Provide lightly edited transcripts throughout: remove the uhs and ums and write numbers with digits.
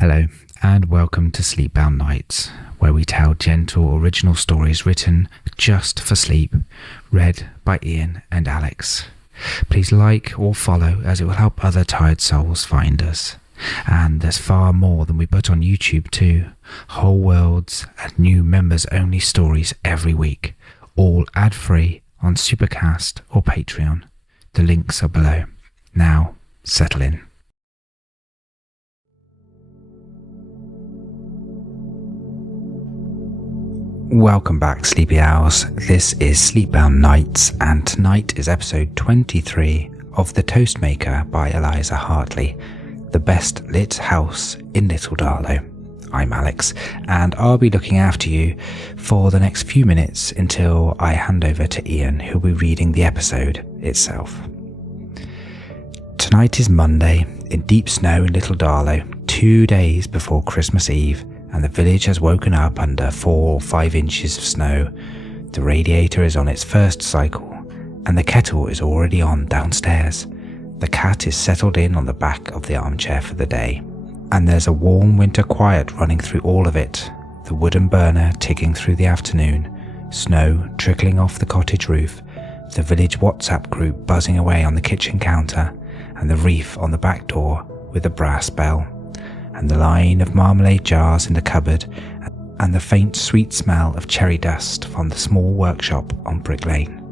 Hello, and welcome to Sleepbound Nights, where we tell gentle original stories written just for sleep, read by Ian and Alex. Please like or follow, as it will help other tired souls find us. And there's far more than we put on YouTube too. Whole worlds and new members-only stories every week, all ad-free on Supercast or Patreon. The links are below. Now, settle in. Welcome back, Sleepy Owls. This is Sleepbound Nights, and tonight is episode 23 of The Toastmaker by Eliza Hartley, the best lit house in Little Darlow. I'm Alex, and I'll be looking after you for the next few minutes until I hand over to Ian, who'll be reading the episode itself. Tonight is Monday, in deep snow in Little Darlow, 2 days before Christmas Eve, and the village has woken up under 4 or 5 inches of snow. The radiator is on its first cycle, and the kettle is already on downstairs. The cat is settled in on the back of the armchair for the day, and there's a warm winter quiet running through all of it, the wooden burner ticking through the afternoon, snow trickling off the cottage roof, the village WhatsApp group buzzing away on the kitchen counter, and the reef on the back door with a brass bell, and the line of marmalade jars in the cupboard, and the faint sweet smell of cherry dust from the small workshop on Brick Lane.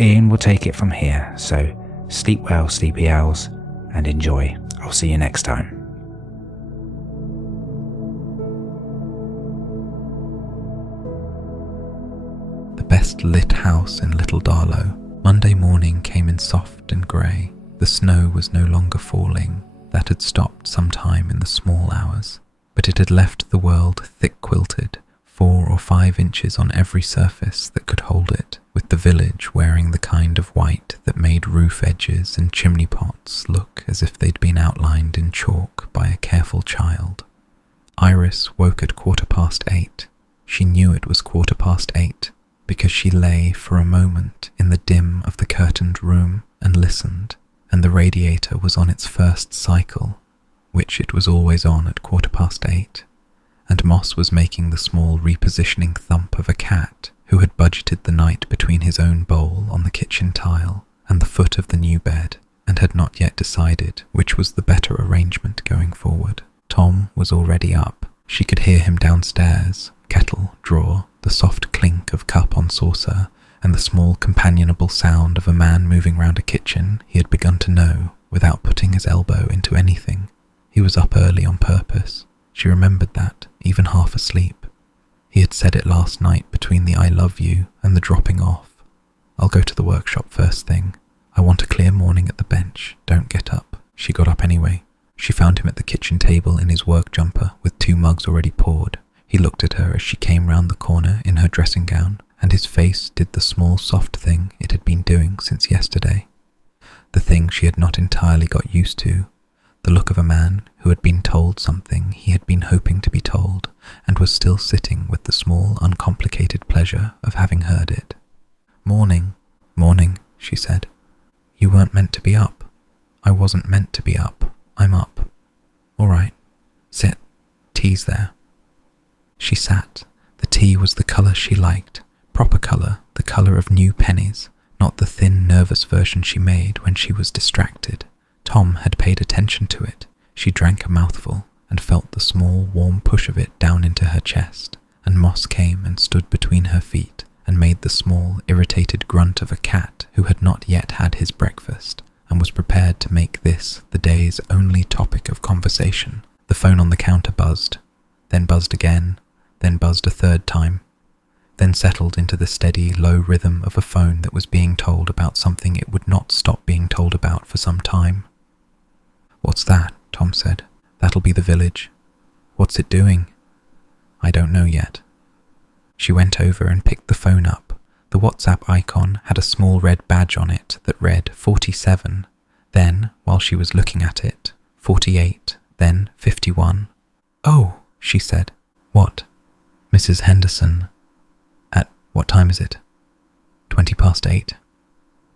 Ian will take it from here, so sleep well, Sleepy Owls, and enjoy. I'll see you next time. The best lit house in Little Darlow. Monday morning came in soft and grey. The snow was no longer falling. That had stopped some time in the small hours, but it had left the world thick-quilted, 4 or 5 inches on every surface that could hold it, with the village wearing the kind of white that made roof edges and chimney pots look as if they'd been outlined in chalk by a careful child. Iris woke at 8:15. She knew it was 8:15 because she lay for a moment in the dim of the curtained room and listened, and the radiator was on its first cycle, which it was always on at 8:15, and Moss was making the small repositioning thump of a cat who had budgeted the night between his own bowl on the kitchen tile and the foot of the new bed, and had not yet decided which was the better arrangement going forward. Tom was already up. She could hear him downstairs, kettle, drawer, the soft clink of cup on saucer, and the small companionable sound of a man moving round a kitchen he had begun to know without putting his elbow into anything. He was up early on purpose. She remembered that, even half asleep. He had said it last night between the I love you and the dropping off. I'll go to the workshop first thing. I want a clear morning at the bench. Don't get up. She got up anyway. She found him at the kitchen table in his work jumper with 2 mugs already poured. He looked at her as she came round the corner in her dressing gown, and his face did the small soft thing it had been doing since yesterday. The thing she had not entirely got used to, the look of a man who had been told something he had been hoping to be told, and was still sitting with the small uncomplicated pleasure of having heard it. "Morning, morning," she said. "You weren't meant to be up." "I wasn't meant to be up. I'm up." "All right. Sit. Tea's there." She sat. The tea was the colour she liked. Proper colour, the colour of new pennies, not the thin, nervous version she made when she was distracted. Tom had paid attention to it. She drank a mouthful and felt the small, warm push of it down into her chest, and Moss came and stood between her feet and made the small, irritated grunt of a cat who had not yet had his breakfast and was prepared to make this the day's only topic of conversation. The phone on the counter buzzed, then buzzed again, then buzzed a third time, then settled into the steady, low rhythm of a phone that was being told about something it would not stop being told about for some time. "What's that?" Tom said. "That'll be the village." "What's it doing?" "I don't know yet." She went over and picked the phone up. The WhatsApp icon had a small red badge on it that read 47, then, while she was looking at it, 48, then 51. "Oh," she said. "What?" "Mrs. Henderson." "At what time is it?" 8:20.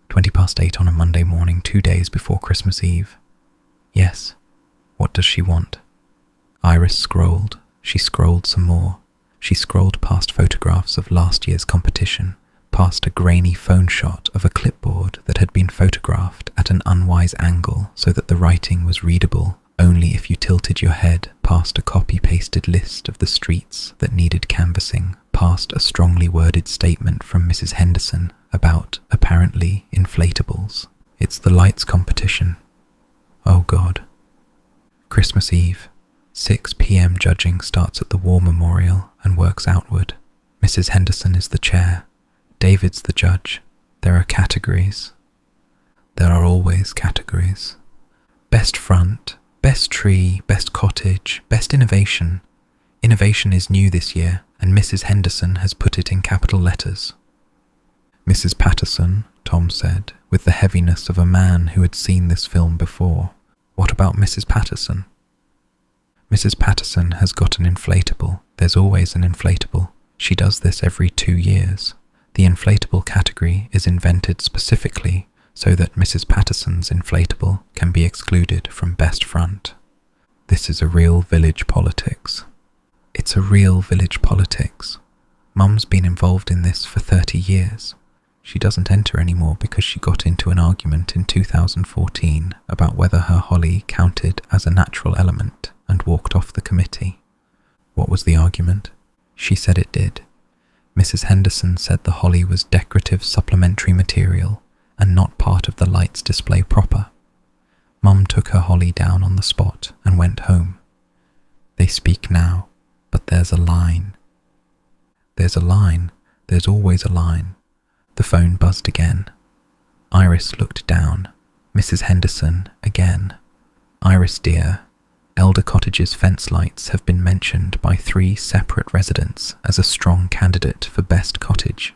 8:20 on a Monday morning, 2 days before Christmas Eve. "Yes. What does she want?" Iris scrolled. She scrolled some more. She scrolled past photographs of last year's competition, past a grainy phone shot of a clipboard that had been photographed at an unwise angle so that the writing was readable only if you tilted your head, past a copy-pasted list of the streets that needed canvassing, past a strongly worded statement from Mrs. Henderson about, apparently, inflatables. It's the lights competition. Oh God. Christmas Eve. 6 p.m. judging starts at the War Memorial and works outward. Mrs. Henderson is the chair. David's the judge. There are categories. There are always categories. Best front, best tree, best cottage, best innovation. Innovation is new this year, and Mrs. Henderson has put it in capital letters. Mrs. Patterson, Tom said, with the heaviness of a man who had seen this film before. What about Mrs. Patterson? Mrs. Patterson has got an inflatable. There's always an inflatable. She does this every 2 years. The inflatable category is invented specifically so that Mrs. Patterson's inflatable can be excluded from best front. This is a real village politics. It's a real village politics. Mum's been involved in this for 30 years. She doesn't enter anymore because she got into an argument in 2014 about whether her holly counted as a natural element and walked off the committee. What was the argument? She said it did. Mrs. Henderson said the holly was decorative supplementary material and not part of the lights display proper. Mum took her holly down on the spot and went home. They speak now, but there's a line. There's a line. There's always a line. The phone buzzed again. Iris looked down. Mrs. Henderson again. Iris dear, Elder Cottage's fence lights have been mentioned by 3 separate residents as a strong candidate for best cottage.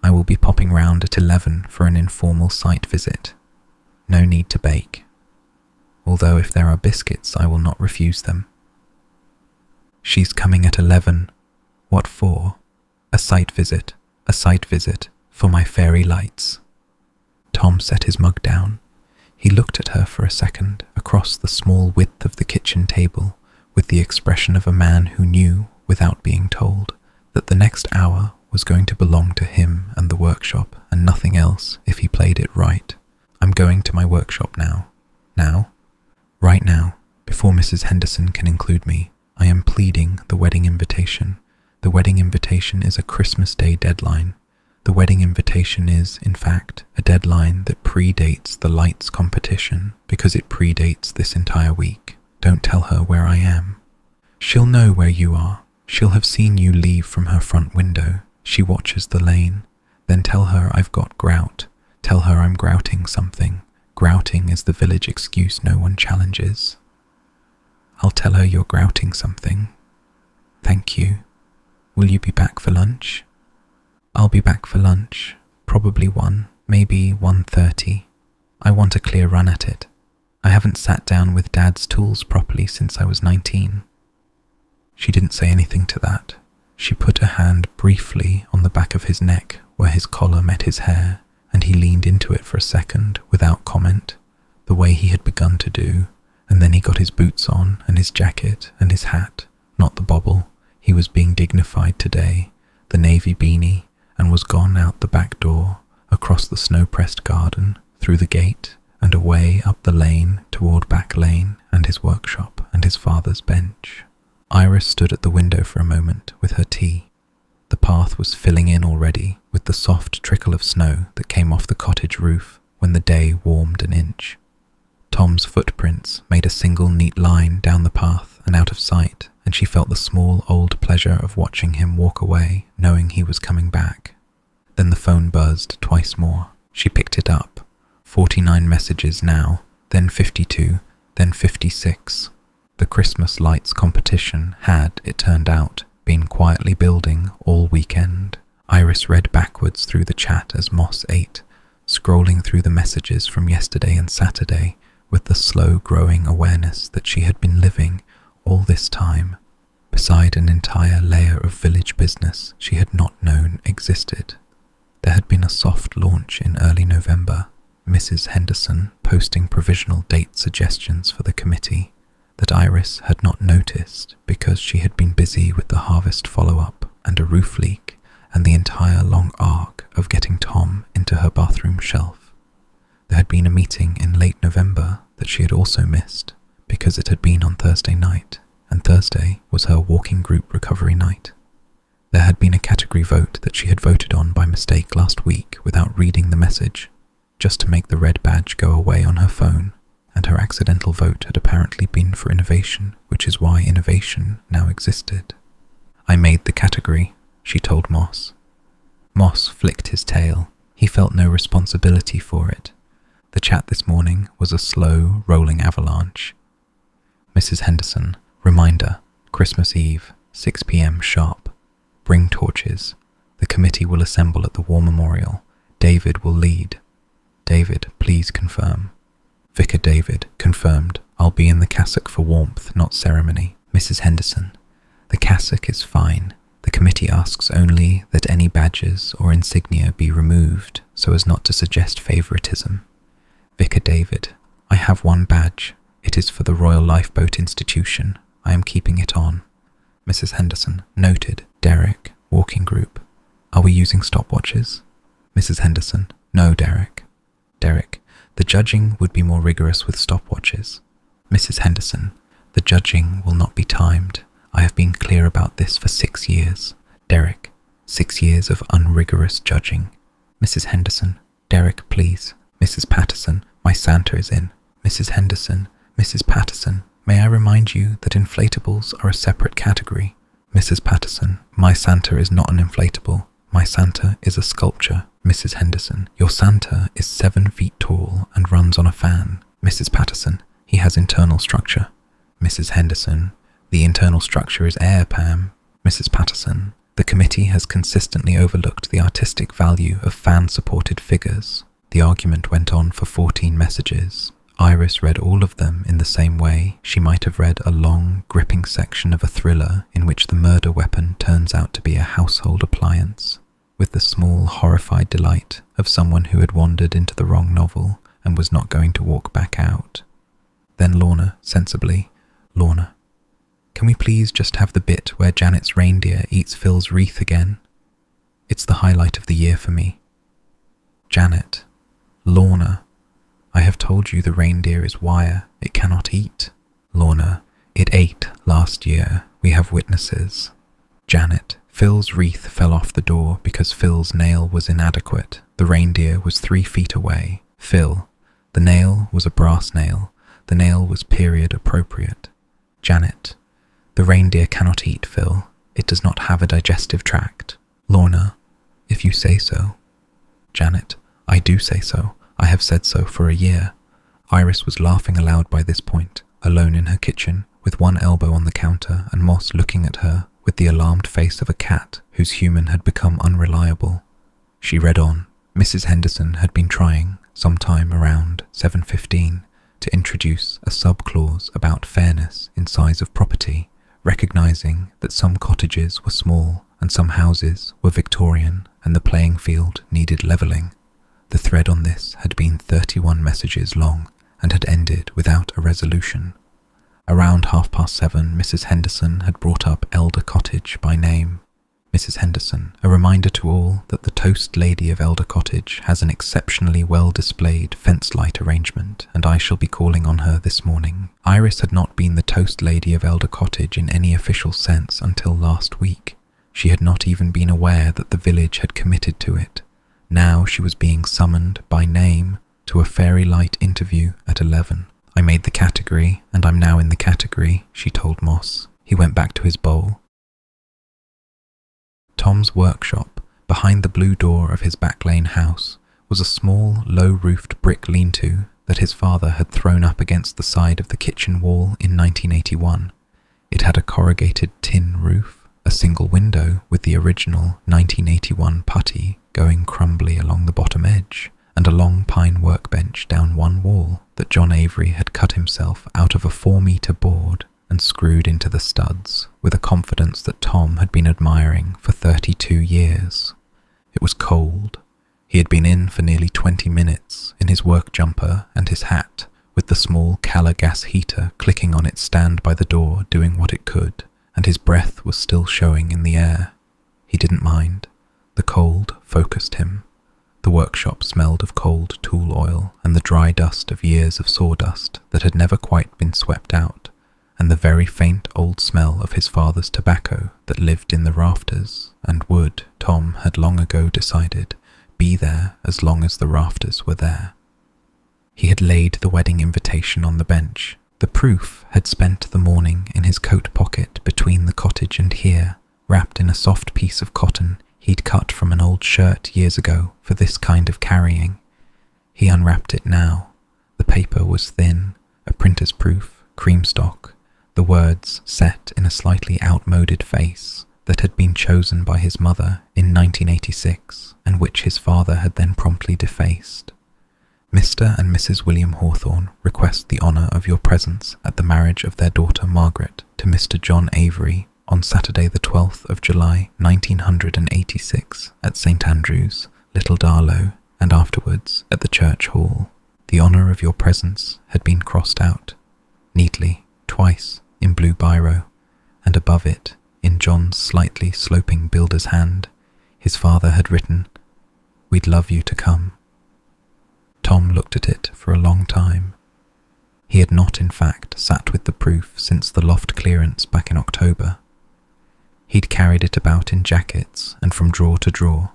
I will be popping round at 11 for an informal site visit. No need to bake. Although if there are biscuits, I will not refuse them. She's coming at 11. What for? A site visit. A site visit. For my fairy lights. Tom set his mug down. He looked at her for a second across the small width of the kitchen table with the expression of a man who knew, without being told, that the next hour was going to belong to him and the workshop and nothing else if he played it right. I'm going to my workshop now. Now? Right now, before Mrs. Henderson can include me, I am pleading the wedding invitation. The wedding invitation is a Christmas Day deadline. The wedding invitation is, in fact, a deadline that predates the lights competition because it predates this entire week. Don't tell her where I am. She'll know where you are. She'll have seen you leave from her front window. She watches the lane. Then tell her I've got grout. Tell her I'm grouting something. Grouting is the village excuse no one challenges. I'll tell her you're grouting something. Thank you. Will you be back for lunch? I'll be back for lunch, probably 1, maybe 1:30. I want a clear run at it. I haven't sat down with Dad's tools properly since I was 19. She didn't say anything to that. She put her hand briefly on the back of his neck where his collar met his hair, and he leaned into it for a second without comment, the way he had begun to do, and then he got his boots on and his jacket and his hat, not the bobble. He was being dignified today, the navy beanie, and was gone out the back door, across the snow-pressed garden, through the gate, and away up the lane toward Back Lane and his workshop and his father's bench. Iris stood at the window for a moment with her tea. The path was filling in already with the soft trickle of snow that came off the cottage roof when the day warmed an inch. Tom's footprints made a single neat line down the path and out of sight, and she felt the small old pleasure of watching him walk away, knowing he was coming back. Then the phone buzzed twice more. She picked it up. 49 messages now, then 52, then 56. The Christmas lights competition had, it turned out, been quietly building all weekend. Iris read backwards through the chat as Moss ate, scrolling through the messages from yesterday and Saturday with the slow-growing awareness that she had been living all this time beside an entire layer of village business she had not known existed. There had been a soft launch in early November, Mrs. Henderson posting provisional date suggestions for the committee, that Iris had not noticed because she had been busy with the harvest follow-up and a roof leak and the entire long arc of getting Tom into her bathroom shelf. There had been a meeting in late November that she had also missed because it had been on Thursday night, and Thursday was her walking group recovery night. There had been a category vote that she had voted on by mistake last week without reading the message, just to make the red badge go away on her phone, and her accidental vote had apparently been for innovation, which is why innovation now existed. "I made the category," she told Moss. Moss flicked his tail. He felt no responsibility for it. The chat this morning was a slow, rolling avalanche. Mrs. Henderson, reminder, Christmas Eve, 6 p.m. sharp. Bring torches. The committee will assemble at the War Memorial. David will lead. David, please confirm. Vicar David, confirmed. I'll be in the cassock for warmth, not ceremony. Mrs. Henderson, the cassock is fine. The committee asks only that any badges or insignia be removed so as not to suggest favouritism. Vicar David, I have one badge. It is for the Royal Lifeboat Institution. I am keeping it on. Mrs. Henderson, noted. Derek, walking group. Are we using stopwatches? Mrs. Henderson, no, Derek. Derek, the judging would be more rigorous with stopwatches. Mrs. Henderson, the judging will not be timed. I have been clear about this for 6 years. Derek, 6 years of unrigorous judging. Mrs. Henderson, Derek, please. Mrs. Patterson, my Santa is in. Mrs. Henderson, Mrs. Patterson, may I remind you that inflatables are a separate category. Mrs. Patterson, my Santa is not an inflatable. My Santa is a sculpture. Mrs. Henderson, your Santa is 7 feet tall and runs on a fan. Mrs. Patterson, he has internal structure. Mrs. Henderson, the internal structure is air, Pam. Mrs. Patterson, the committee has consistently overlooked the artistic value of fan-supported figures. The argument went on for 14 messages. Iris read all of them in the same way she might have read a long, gripping section of a thriller in which the murder weapon turns out to be a household appliance, with the small, horrified delight of someone who had wandered into the wrong novel and was not going to walk back out. Then Lorna, sensibly, Lorna, can we please just have the bit where Janet's reindeer eats Phil's wreath again? It's the highlight of the year for me. Janet, Lorna, I have told you the reindeer is wire, it cannot eat. Lorna, it ate last year, we have witnesses. Janet, Phil's wreath fell off the door because Phil's nail was inadequate. The reindeer was 3 feet away. Phil, the nail was a brass nail. The nail was period appropriate. Janet, the reindeer cannot eat, Phil. It does not have a digestive tract. Lorna, if you say so. Janet, I do say so. I have said so for a year. Iris was laughing aloud by this point, alone in her kitchen, with one elbow on the counter and Moss looking at her with the alarmed face of a cat whose human had become unreliable. She read on. Mrs. Henderson had been trying, sometime around 7:15, to introduce a sub-clause about fairness in size of property, recognising that some cottages were small and some houses were Victorian and the playing field needed levelling. The thread on this had been 31 messages long and had ended without a resolution. Around 7:30, Mrs. Henderson had brought up Elder Cottage by name. Mrs. Henderson, a reminder to all that the toast lady of Elder Cottage has an exceptionally well-displayed fence light arrangement, and I shall be calling on her this morning. Iris had not been the toast lady of Elder Cottage in any official sense until last week. She had not even been aware that the village had committed to it. Now she was being summoned by name to a fairy light interview at 11. I made the category, and I'm now in the category, she told Moss. He went back to his bowl. Tom's workshop, behind the blue door of his back lane house, was a small, low-roofed brick lean-to that his father had thrown up against the side of the kitchen wall in 1981. It had a corrugated tin roof, a single window with the original 1981 putty going crumbly along the bottom edge, and a long pine workbench down one wall that John Avery had cut himself out of a 4-metre board and screwed into the studs with a confidence that Tom had been admiring for 32 years. It was cold. He had been in for nearly 20 minutes in his work jumper and his hat, with the small Cala gas heater clicking on its stand by the door doing what it could, and his breath was still showing in the air. He didn't mind. The cold focused him. The workshop smelled of cold tool oil and the dry dust of years of sawdust that had never quite been swept out, and the very faint old smell of his father's tobacco that lived in the rafters and would, Tom had long ago decided, be there as long as the rafters were there. He had laid the wedding invitation on the bench. The proof had spent the morning in his coat pocket between the cottage and here, wrapped in a soft piece of cotton he'd cut from an old shirt years ago for this kind of carrying. He unwrapped it now. The paper was thin, a printer's proof, cream stock, the words set in a slightly outmoded face that had been chosen by his mother in 1986 and which his father had then promptly defaced. Mr. and Mrs. William Hawthorne request the honour of your presence at the marriage of their daughter Margaret to Mr. John Avery on Saturday the 12th of July 1986 at St. Andrew's, Little Darlow, and afterwards at the church hall. The honour of your presence had been crossed out, neatly, twice, in blue biro, and above it, in John's slightly sloping builder's hand, his father had written, "We'd love you to come." Tom looked at it for a long time. He had not, in fact, sat with the proof since the loft clearance back in October. He'd carried it about in jackets and from drawer to drawer,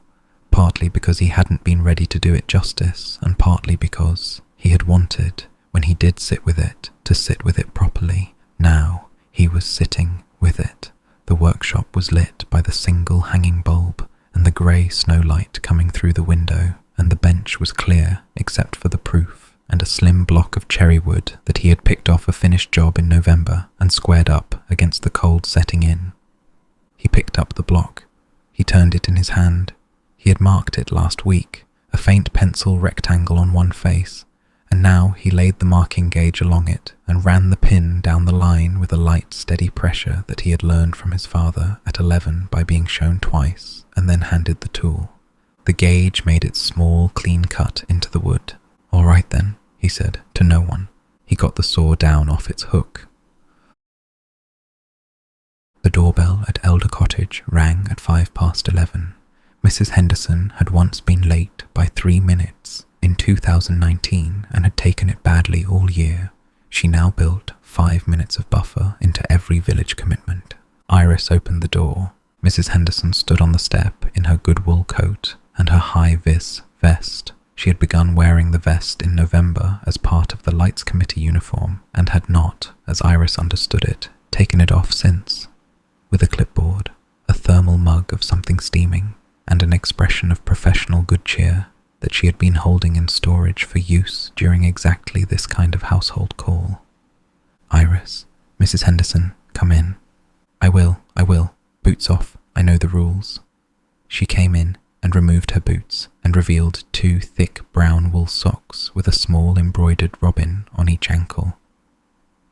partly because he hadn't been ready to do it justice, and partly because he had wanted, when he did sit with it, to sit with it properly. Now he was sitting with it. The workshop was lit by the single hanging bulb and the grey snow light coming through the window, and the bench was clear except for the proof and a slim block of cherry wood that he had picked off a finished job in November and squared up against the cold setting in. He picked up the block. He turned it in his hand. He had marked it last week, a faint pencil rectangle on one face, and now he laid the marking gauge along it and ran the pin down the line with a light, steady pressure that he had learned from his father at 11 by being shown twice, and then handed the tool. The gauge made its small, clean cut into the wood. "All right then," he said, to no one. He got the saw down off its hook. The doorbell at Elder Cottage rang at 11:05. Mrs. Henderson had once been late by 3 minutes in 2019 and had taken it badly all year. She now built 5 minutes of buffer into every village commitment. Iris opened the door. Mrs. Henderson stood on the step in her good wool coat and her high-vis vest. She had begun wearing the vest in November as part of the Lights Committee uniform and had not, as Iris understood it, taken it off since. With a clipboard, a thermal mug of something steaming, and an expression of professional good cheer that she had been holding in storage for use during exactly this kind of household call. "Iris, Mrs. Henderson, come in." I will. Boots off, I know the rules." She came in and removed her boots and revealed 2 thick brown wool socks with a small embroidered robin on each ankle.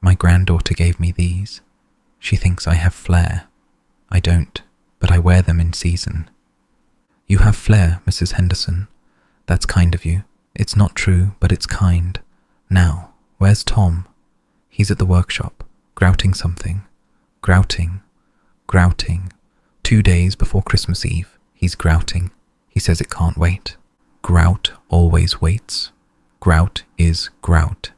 "My granddaughter gave me these. She thinks I have flair. I don't, but I wear them in season." "You have flair, Mrs. Henderson. That's kind of you. It's not true, but it's kind. Now, where's Tom?" "He's at the workshop, grouting something. Grouting. 2 days before Christmas Eve, he's grouting. He says it can't wait. Grout always waits. Grout is grout.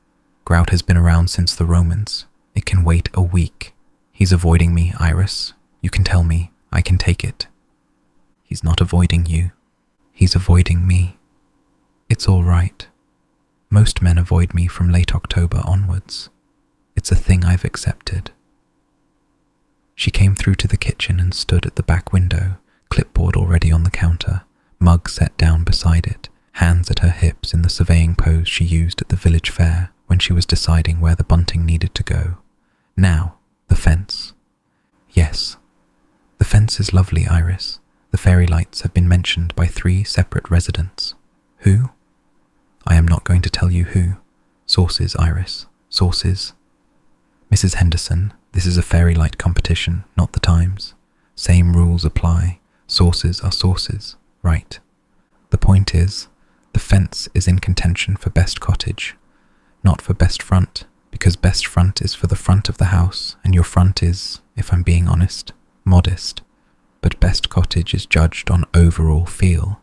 Grout has been around since the Romans. It can wait a week. He's avoiding me, Iris. You can tell me. I can take it." "He's not avoiding you. He's avoiding me. It's all right. Most men avoid me from late October onwards. It's a thing I've accepted." She came through to the kitchen and stood at the back window, clipboard already on the counter, mug set down beside it, hands at her hips in the surveying pose she used at the village fair when she was deciding where the bunting needed to go. "Now, the fence." "Yes. The fence is lovely, Iris. The fairy lights have been mentioned by 3 separate residents." "Who?" "I am not going to tell you who. Sources, Iris. Sources." "Mrs. Henderson, this is a fairy light competition, not the Times. Same rules apply. Sources are sources, right? The point is, the fence is in contention for best cottage. Not for best front, because best front is for the front of the house, and your front is, if I'm being honest, modest. But best cottage is judged on overall feel,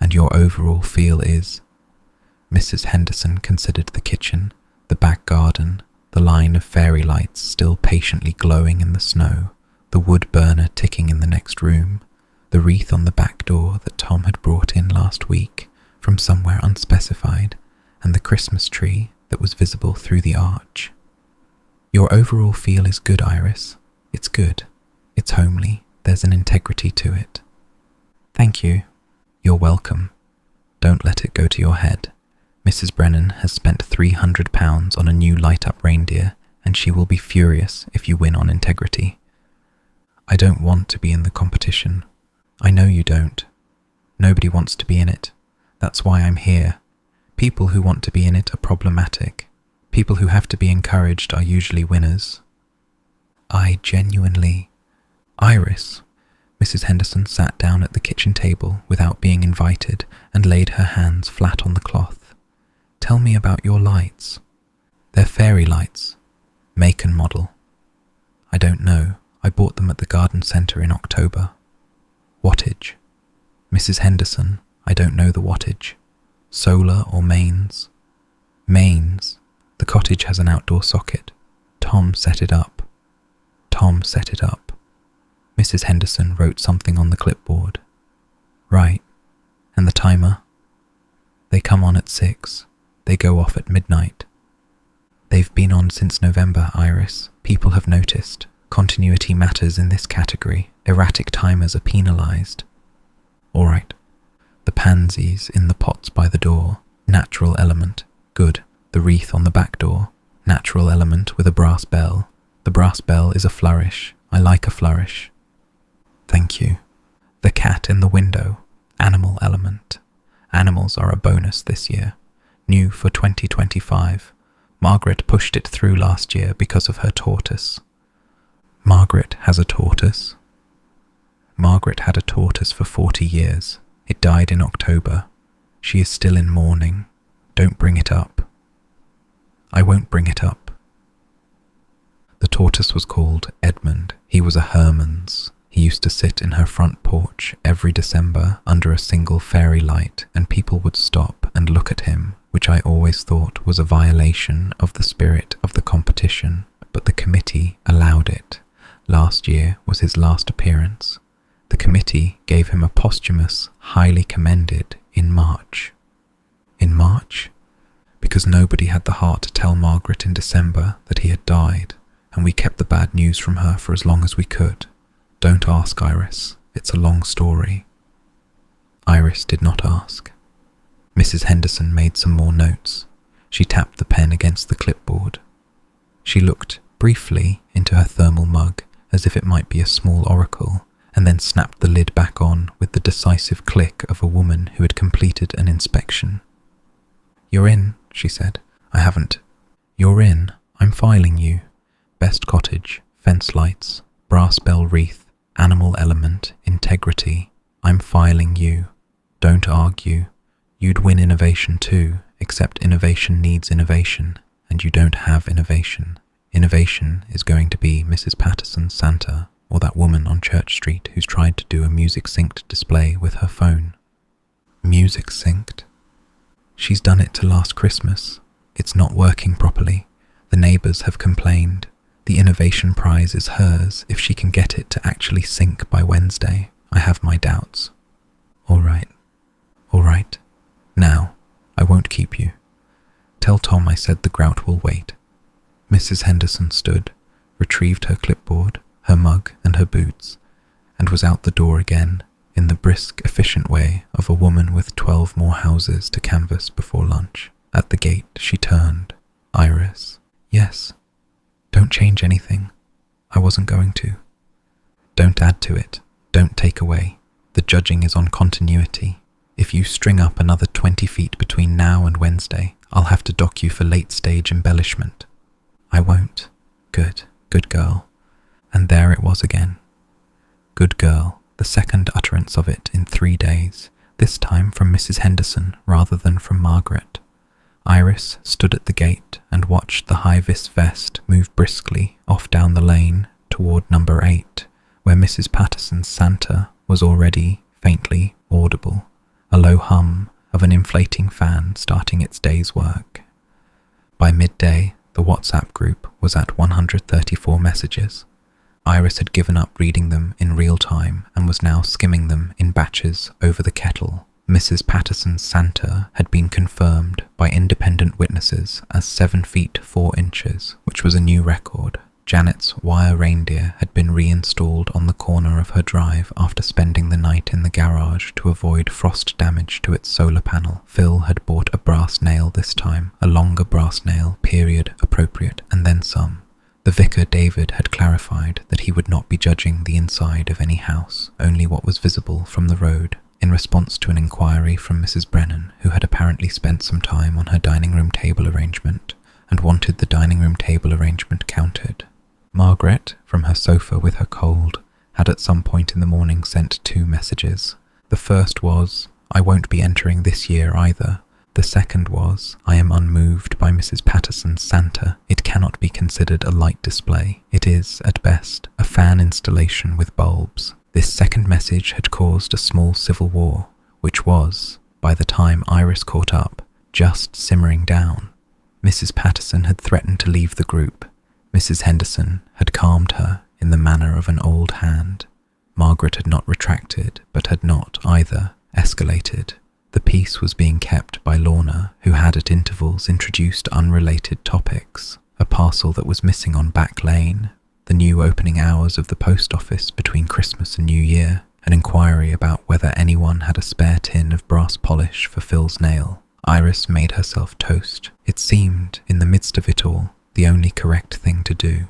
and your overall feel is... Mrs. Henderson considered the kitchen, the back garden, the line of fairy lights still patiently glowing in the snow, the wood burner ticking in the next room, the wreath on the back door that Tom had brought in last week from somewhere unspecified, and the Christmas tree that was visible through the arch. Your overall feel is good, Iris. It's good. It's homely. There's an integrity to it. Thank you. You're welcome. Don't let it go to your head. Mrs. Brennan has spent £300 on a new light-up reindeer, and she will be furious if you win on integrity. I don't want to be in the competition. I know you don't. Nobody wants to be in it. That's why I'm here. People who want to be in it are problematic. People who have to be encouraged are usually winners. I genuinely... Iris. Mrs. Henderson sat down at the kitchen table without being invited and laid her hands flat on the cloth. Tell me about your lights. They're fairy lights. Make and model. I don't know. I bought them at the garden centre in October. Wattage. Mrs. Henderson, I don't know the wattage. Solar or mains? Mains. The cottage has an outdoor socket. Tom set it up. Tom set it up. Mrs. Henderson wrote something on the clipboard. Right. And the timer? They come on at 6. They go off at midnight. They've been on since November, Iris. People have noticed. Continuity matters in this category. Erratic timers are penalised. All right. The pansies in the pots by the door. Natural element. Good. The wreath on the back door. Natural element with a brass bell. The brass bell is a flourish. I like a flourish. Thank you. The cat in the window. Animal element. Animals are a bonus this year. New for 2025. Margaret pushed it through last year because of her tortoise. Margaret has a tortoise. Margaret had a tortoise for 40 years. It died in October. She is still in mourning. Don't bring it up. I won't bring it up. The tortoise was called Edmund. He was a Herman's. He used to sit in her front porch every December under a single fairy light, and people would stop and look at him, which I always thought was a violation of the spirit of the competition, but the committee allowed it. Last year was his last appearance. The committee gave him a posthumous, highly commended, in March. In March? Because nobody had the heart to tell Margaret in December that he had died, and we kept the bad news from her for as long as we could. Don't ask, Iris. It's a long story. Iris did not ask. Mrs. Henderson made some more notes. She tapped the pen against the clipboard. She looked briefly into her thermal mug as if it might be a small oracle, and then snapped the lid back on with the decisive click of a woman who had completed an inspection. You're in, she said. I haven't. You're in. I'm filing you. Best cottage, fence lights, brass bell wreath, animal element, integrity. I'm filing you. Don't argue. You'd win innovation too, except innovation needs innovation, and you don't have innovation. Innovation is going to be Mrs. Patterson's Santa, or that woman on Church Street who's tried to do a music-synced display with her phone. Music-synced? She's done it to last Christmas. It's not working properly. The neighbours have complained. The innovation prize is hers if she can get it to actually sync by Wednesday. I have my doubts. All right. All right. Now, I won't keep you. Tell Tom I said the grout will wait. Mrs. Henderson stood, retrieved her clipboard, her mug and her boots, and was out the door again, in the brisk, efficient way of a woman with 12 more houses to canvass before lunch. At the gate she turned. Iris. Yes. Don't change anything. I wasn't going to. Don't add to it. Don't take away. The judging is on continuity. If you string up another 20 feet between now and Wednesday, I'll have to dock you for late-stage embellishment. I won't. Good. Good girl. And there it was again. Good girl. The second utterance of it in 3 days, this time from Mrs. Henderson rather than from Margaret. Iris stood at the gate and watched the high-vis vest move briskly off down the lane toward number 8, where Mrs. Patterson's Santa was already faintly audible, a low hum of an inflating fan starting its day's work. By midday, the WhatsApp group was at 134 messages. Iris had given up reading them in real time and was now skimming them in batches over the kettle. Mrs. Patterson's Santa had been confirmed by independent witnesses as 7 feet 4 inches, which was a new record. Janet's wire reindeer had been reinstalled on the corner of her drive after spending the night in the garage to avoid frost damage to its solar panel. Phil had bought a brass nail this time, a longer brass nail, period appropriate, and then some. The vicar David had clarified that he would not be judging the inside of any house, only what was visible from the road, in response to an inquiry from Mrs. Brennan, who had apparently spent some time on her dining room table arrangement and wanted the dining room table arrangement counted. Margaret, from her sofa with her cold, had at some point in the morning sent 2 messages. The first was, "I won't be entering this year either." The second was, "I am unmoved by Mrs. Patterson's Santa. It cannot be considered a light display. It is, at best, a fan installation with bulbs." This second message had caused a small civil war, which was, by the time Iris caught up, just simmering down. Mrs. Patterson had threatened to leave the group. Mrs. Henderson had calmed her in the manner of an old hand. Margaret had not retracted, but had not, either, escalated. The peace was being kept by Lorna, who had at intervals introduced unrelated topics, a parcel that was missing on Back Lane, the new opening hours of the post office between Christmas and New Year, an inquiry about whether anyone had a spare tin of brass polish for Phil's nail. Iris made herself toast. It seemed, in the midst of it all, the only correct thing to do.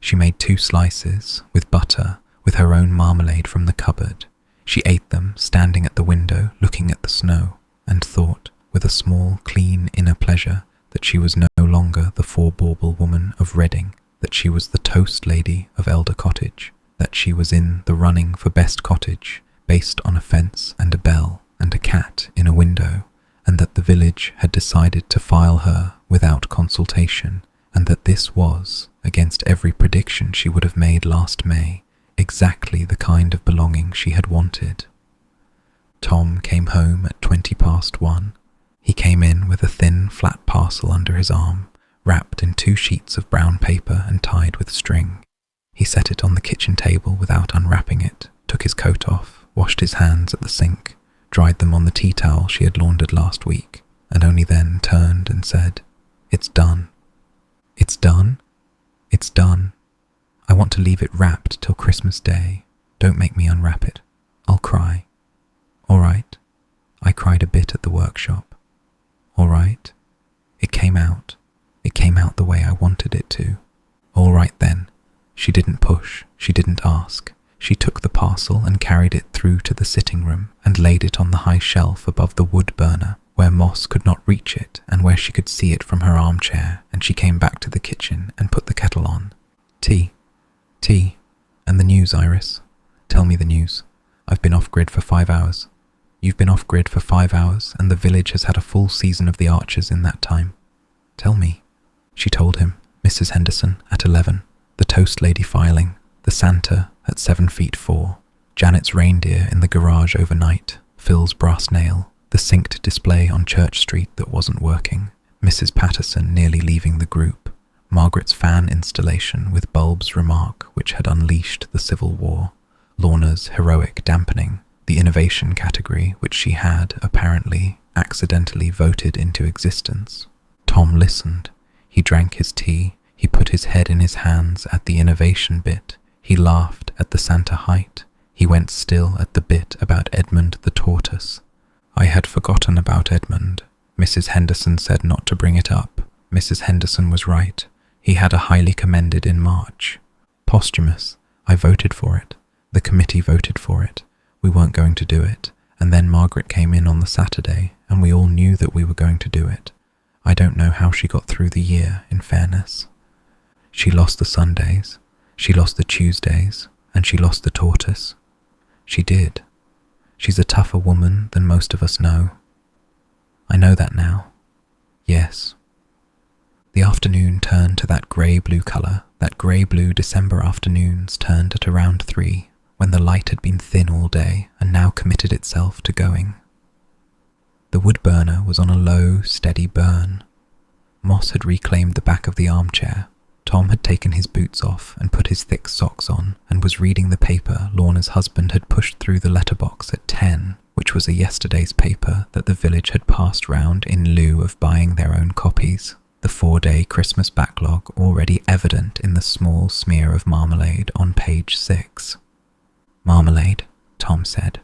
She made 2 slices, with butter, with her own marmalade from the cupboard. She ate them, standing at the window, looking at the snow, and thought, with a small, clean inner pleasure, that she was no longer the 4-bauble woman of Reading, that she was the toast lady of Elder Cottage, that she was in the running for best cottage, based on a fence and a bell and a cat in a window, and that the village had decided to file her without consultation, and that this was, against every prediction she would have made last May, exactly the kind of belonging she had wanted. Tom came home at 1:20. He came in with a thin, flat parcel under his arm, wrapped in 2 sheets of brown paper and tied with string. He set it on the kitchen table without unwrapping it, took his coat off, washed his hands at the sink, dried them on the tea towel she had laundered last week, and only then turned and said, "It's done." "It's done? It's done. I want to leave it wrapped till Christmas Day. Don't make me unwrap it. I'll cry." "All right." I cried a bit at the workshop. "All right." It came out. It came out the way I wanted it to. "All right then." She didn't push. She didn't ask. She took the parcel and carried it through to the sitting room and laid it on the high shelf above the wood burner, where Moss could not reach it and where she could see it from her armchair, and she came back to the kitchen and put the kettle on. "Tea. Tea. And the news, Iris. Tell me the news. I've been off-grid for 5 hours. You've been off-grid for 5 hours, and the village has had a full season of the Archers in that time. Tell me." She told him, Mrs. Henderson at 11, the toast lady filing, the Santa at 7 feet 4, Janet's reindeer in the garage overnight, Phil's brass nail, the synced display on Church Street that wasn't working, Mrs. Patterson nearly leaving the group, Margaret's fan installation with bulbs remark which had unleashed the Civil War, Lorna's heroic dampening, the innovation category which she had, apparently, accidentally voted into existence. Tom listened. He drank his tea. He put his head in his hands at the innovation bit. He laughed at the Santa height. He went still at the bit about Edmund the tortoise. I had forgotten about Edmund. Mrs. Henderson said not to bring it up. Mrs. Henderson was right. He had a highly commended in March. Posthumous. I voted for it. The committee voted for it. We weren't going to do it. And then Margaret came in on the Saturday, and we all knew that we were going to do it. I don't know how she got through the year, in fairness. She lost the Sundays, she lost the Tuesdays, and she lost the tortoise. She did. She's a tougher woman than most of us know. I know that now. Yes. The afternoon turned to that grey-blue colour that grey-blue December afternoons turned at around 3, when the light had been thin all day and now committed itself to going. The wood burner was on a low, steady burn. Moss had reclaimed the back of the armchair. Tom had taken his boots off and put his thick socks on and was reading the paper Lorna's husband had pushed through the letterbox at 10, which was a yesterday's paper that the village had passed round in lieu of buying their own copies, the 4-day Christmas backlog already evident in the small smear of marmalade on page 6. "Marmalade," Tom said.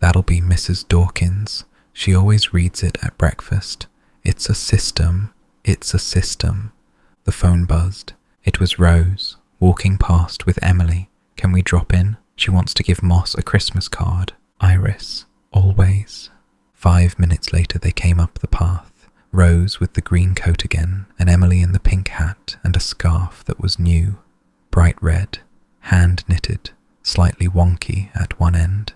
"That'll be Mrs. Dawkins. She always reads it at breakfast. It's a system. It's a system." The phone buzzed. It was Rose, walking past with Emily. "Can we drop in? She wants to give Moss a Christmas card." "Iris, always." 5 minutes later they came up the path, Rose with the green coat again, and Emily in the pink hat and a scarf that was new, bright red, hand-knitted, slightly wonky at one end.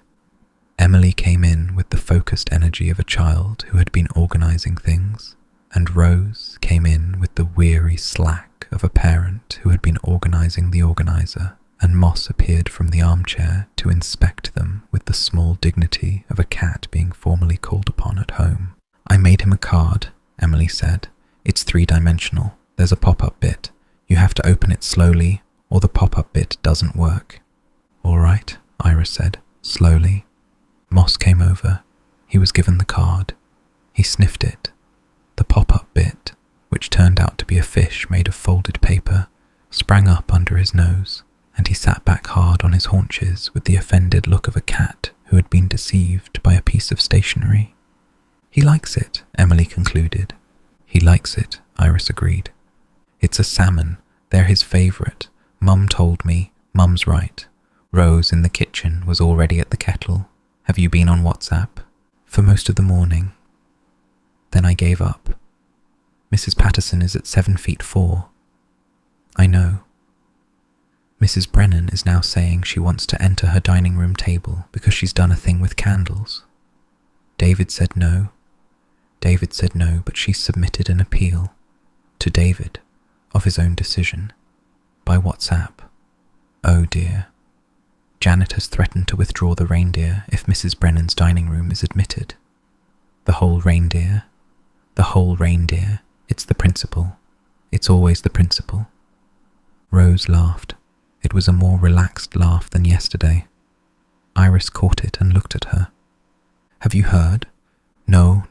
Emily came in with the focused energy of a child who had been organising things, and Rose came in with the weary slack of a parent who had been organising the organiser, and Moss appeared from the armchair to inspect them with the small dignity of a cat being formally called upon at home. "I made him a card," Emily said. "It's 3-dimensional. There's a pop-up bit. You have to open it slowly, or the pop-up bit doesn't work." "All right," Iris said, slowly. Moss came over. He was given the card. He sniffed it. The pop-up bit, which turned out to be a fish made of folded paper, sprang up under his nose, and he sat back hard on his haunches with the offended look of a cat who had been deceived by a piece of stationery. "He likes it," Emily concluded. "He likes it," Iris agreed. "It's a salmon. They're his favourite. Mum told me. Mum's right." Rose in the kitchen was already at the kettle. "Have you been on WhatsApp?" "For most of the morning." Then I gave up. "Mrs. Patterson is at 7'4". "I know." "Mrs. Brennan is now saying she wants to enter her dining room table because she's done a thing with candles." David said no. David said no, but she submitted an appeal to David of his own decision by WhatsApp. Oh dear. Janet has threatened to withdraw the reindeer if Mrs. Brennan's dining room is admitted. The whole reindeer. The whole reindeer. It's the principle. It's always the principle. Rose laughed. It was a more relaxed laugh than yesterday. Iris caught it and looked at her. "Have you heard?" No,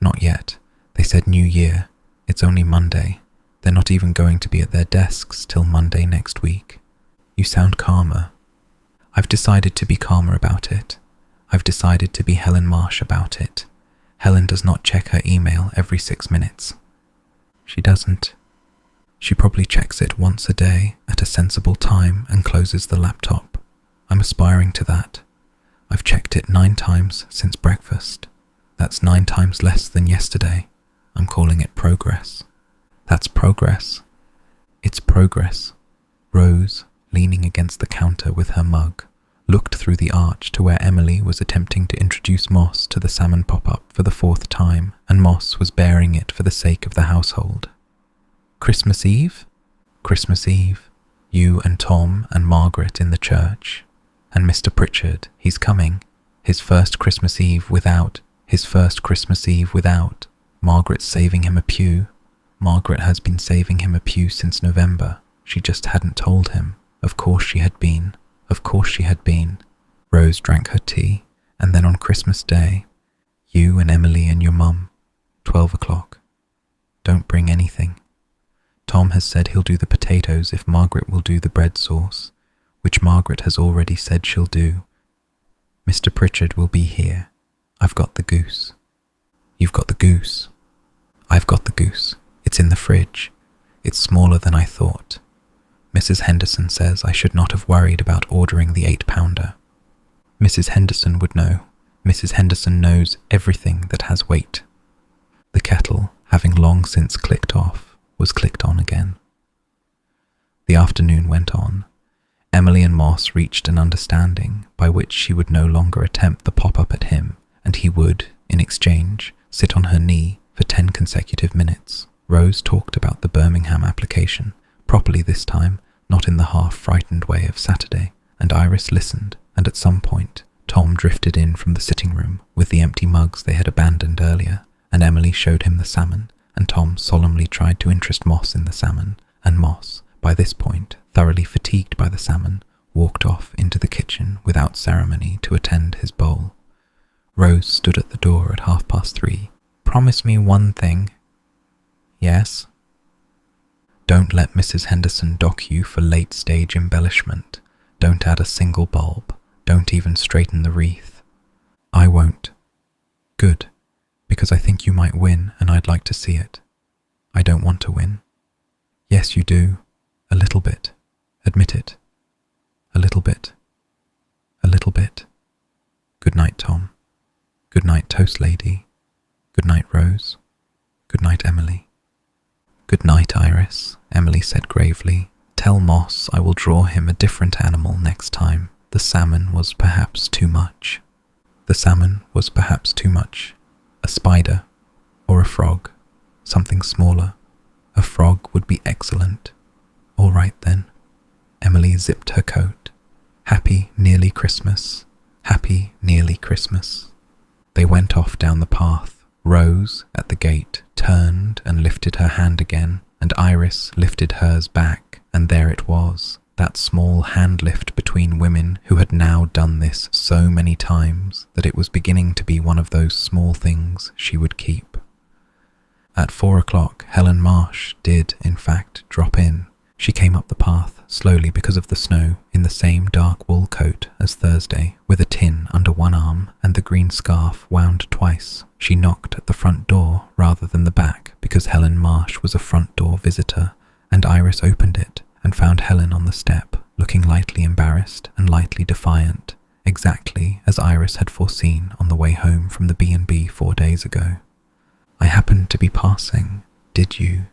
not yet. They said New Year. It's only Monday. They're not even going to be at their desks till Monday next week. You sound calmer." "I've decided to be calmer about it. I've decided to be Helen Marsh about it. Helen does not check her email every 6 minutes. She doesn't. She probably checks it once a day at a sensible time and closes the laptop. I'm aspiring to that. I've checked it 9 times since breakfast. That's 9 times less than yesterday. I'm calling it progress." "That's progress." "It's progress." Rose, leaning against the counter with her mug, looked through the arch to where Emily was attempting to introduce Moss to the salmon pop-up for the 4th time, and Moss was bearing it for the sake of the household. "Christmas Eve?" "Christmas Eve. You and Tom and Margaret in the church. And Mr. Pritchard, he's coming. His first Christmas Eve without. Margaret's saving him a pew. Margaret has been saving him a pew since November. She just hadn't told him. Of course she had been. Rose drank her tea, and then on Christmas Day, you and Emily and your mum, 12 o'clock. Don't bring anything. Tom has said he'll do the potatoes if Margaret will do the bread sauce, which Margaret has already said she'll do. Mr. Pritchard will be here. I've got the goose." "You've got the goose." "I've got the goose. It's in the fridge. It's smaller than I thought. Mrs. Henderson says I should not have worried about ordering the 8-pounder. Mrs. Henderson would know. Mrs. Henderson knows everything that has weight." The kettle, having long since clicked off, was clicked on again. The afternoon went on. Emily and Moss reached an understanding by which she would no longer attempt the pop-up at him, and he would, in exchange, sit on her knee For 10 consecutive minutes, Rose talked about the Birmingham application, properly this time, not in the half-frightened way of Saturday, and Iris listened, and at some point, Tom drifted in from the sitting room with the empty mugs they had abandoned earlier, and Emily showed him the salmon, and Tom solemnly tried to interest Moss in the salmon, and Moss, by this point, thoroughly fatigued by the salmon, walked off into the kitchen without ceremony to attend his bowl. Rose stood at the door at 3:30. "Promise me one thing." "Yes?" "Don't let Mrs. Henderson dock you for late-stage embellishment. Don't add a single bulb. Don't even straighten the wreath." "I won't." "Good, because I think you might win and I'd like to see it." "I don't want to win." "Yes, you do. A little bit. Admit it. A little bit. A little bit." "Good night, Tom. Good night, Toast Lady. Good night, Rose. Good night, Emily." "Good night, Iris," Emily said gravely. "Tell Moss I will draw him a different animal next time. The salmon was perhaps too much." The salmon was perhaps too much. A spider, or a frog, something smaller. A frog would be excellent. All right then. Emily zipped her coat. Happy nearly Christmas. Happy nearly Christmas. They went off down the path. Rose, at the gate, turned and lifted her hand again, and Iris lifted hers back, and there it was, that small hand lift between women who had now done this so many times that it was beginning to be one of those small things she would keep. At 4:00, Helen Marsh did, in fact, drop in. She came up the path, slowly because of the snow, in the same dark wool coat as Thursday, with a tin under one arm and the green scarf wound twice. She knocked at the front door rather than the back because Helen Marsh was a front door visitor, and Iris opened it and found Helen on the step, looking lightly embarrassed and lightly defiant, exactly as Iris had foreseen on the way home from the B&B 4 days ago. "I happened to be passing. Did you?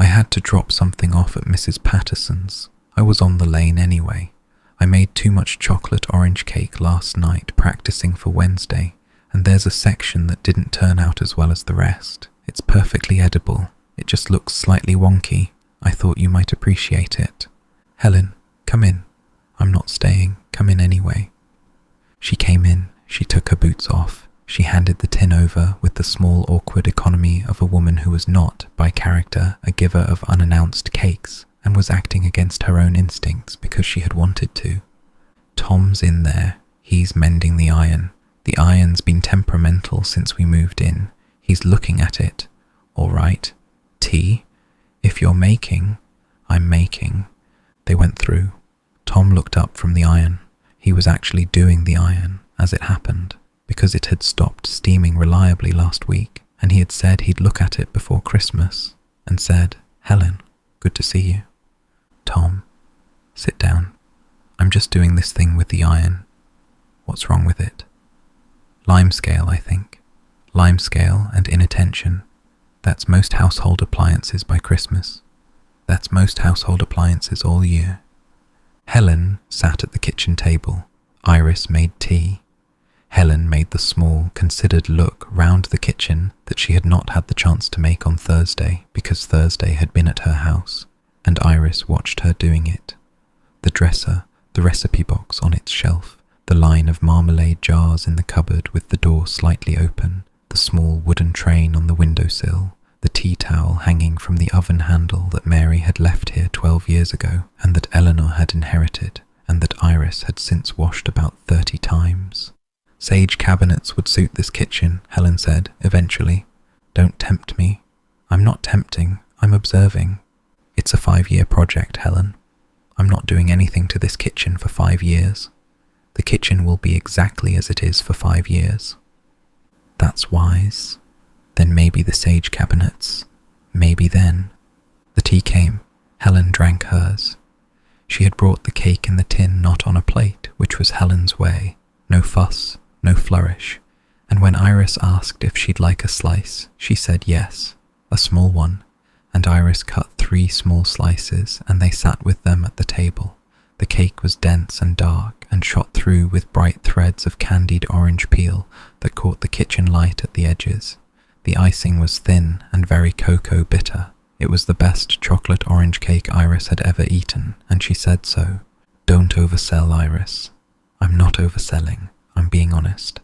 I had to drop something off at Mrs. Patterson's. I was on the lane anyway. I made too much chocolate orange cake last night practicing for Wednesday, and there's a section that didn't turn out as well as the rest. It's perfectly edible. It just looks slightly wonky. I thought you might appreciate it. Helen, come in. I'm not staying. Come in anyway." She came in. She took her boots off. She handed the tin over with the small awkward economy of a woman who was not, by character, a giver of unannounced cakes, and was acting against her own instincts because she had wanted to. "Tom's in there. He's mending the iron. The iron's been temperamental since we moved in. He's looking at it. All right. Tea? If you're making, I'm making." They went through. Tom looked up from the iron. He was actually doing the iron, as it happened, because it had stopped steaming reliably last week, and he had said he'd look at it before Christmas, and said, "Helen, good to see you." "Tom, sit down. I'm just doing this thing with the iron." "What's wrong with it?" "Limescale, I think. Limescale and inattention. That's most household appliances by Christmas. That's most household appliances all year." Helen sat at the kitchen table. Iris made tea. Helen made the small, considered look round the kitchen that she had not had the chance to make on Thursday because Thursday had been at her house, and Iris watched her doing it. The dresser, the recipe box on its shelf, the line of marmalade jars in the cupboard with the door slightly open, the small wooden train on the windowsill, the tea towel hanging from the oven handle that Mary had left here 12 years ago and that Eleanor had inherited and that Iris had since washed about 30 times. "Sage cabinets would suit this kitchen," Helen said, eventually. "Don't tempt me." "I'm not tempting, I'm observing." "It's a 5-year project, Helen. I'm not doing anything to this kitchen for 5 years. The kitchen will be exactly as it is for 5 years." "That's wise. Then maybe the sage cabinets. Maybe then." The tea came. Helen drank hers. She had brought the cake in the tin not on a plate, which was Helen's way. No fuss, no flourish. And when Iris asked if she'd like a slice, she said yes, a small one, and Iris cut 3 small slices and they sat with them at the table. The cake was dense and dark and shot through with bright threads of candied orange peel that caught the kitchen light at the edges. The icing was thin and very cocoa bitter. It was the best chocolate orange cake Iris had ever eaten, and she said so. "Don't oversell, Iris." "I'm not overselling. I'm being honest.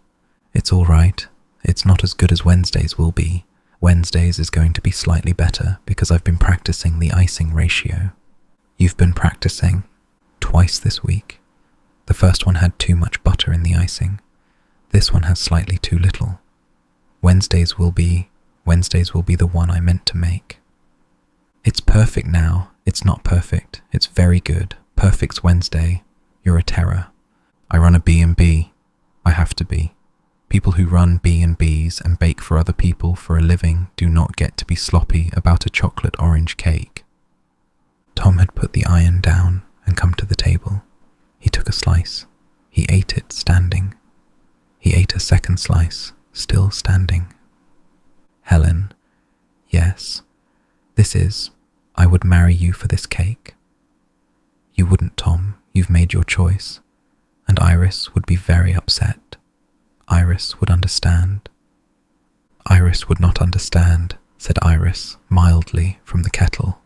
It's all right. It's not as good as Wednesday's will be. Wednesday's is going to be slightly better because I've been practicing the icing ratio." "You've been practicing?" "Twice this week. The first one had too much butter in the icing. This one has slightly too little. Wednesday's will be the one I meant to make." "It's perfect now." "It's not perfect. It's very good. Perfect's Wednesday. You're a terror." "I run a B&B. I have to be. People who run B&Bs and bake for other people for a living do not get to be sloppy about a chocolate orange cake." Tom had put the iron down and come to the table. He took a slice. He ate it standing. He ate a second slice, still standing. "Helen, yes, I would marry you for this cake." "You wouldn't, Tom. You've made your choice. And Iris would be very upset. Iris would understand." "Iris would not understand," said Iris mildly from the kettle.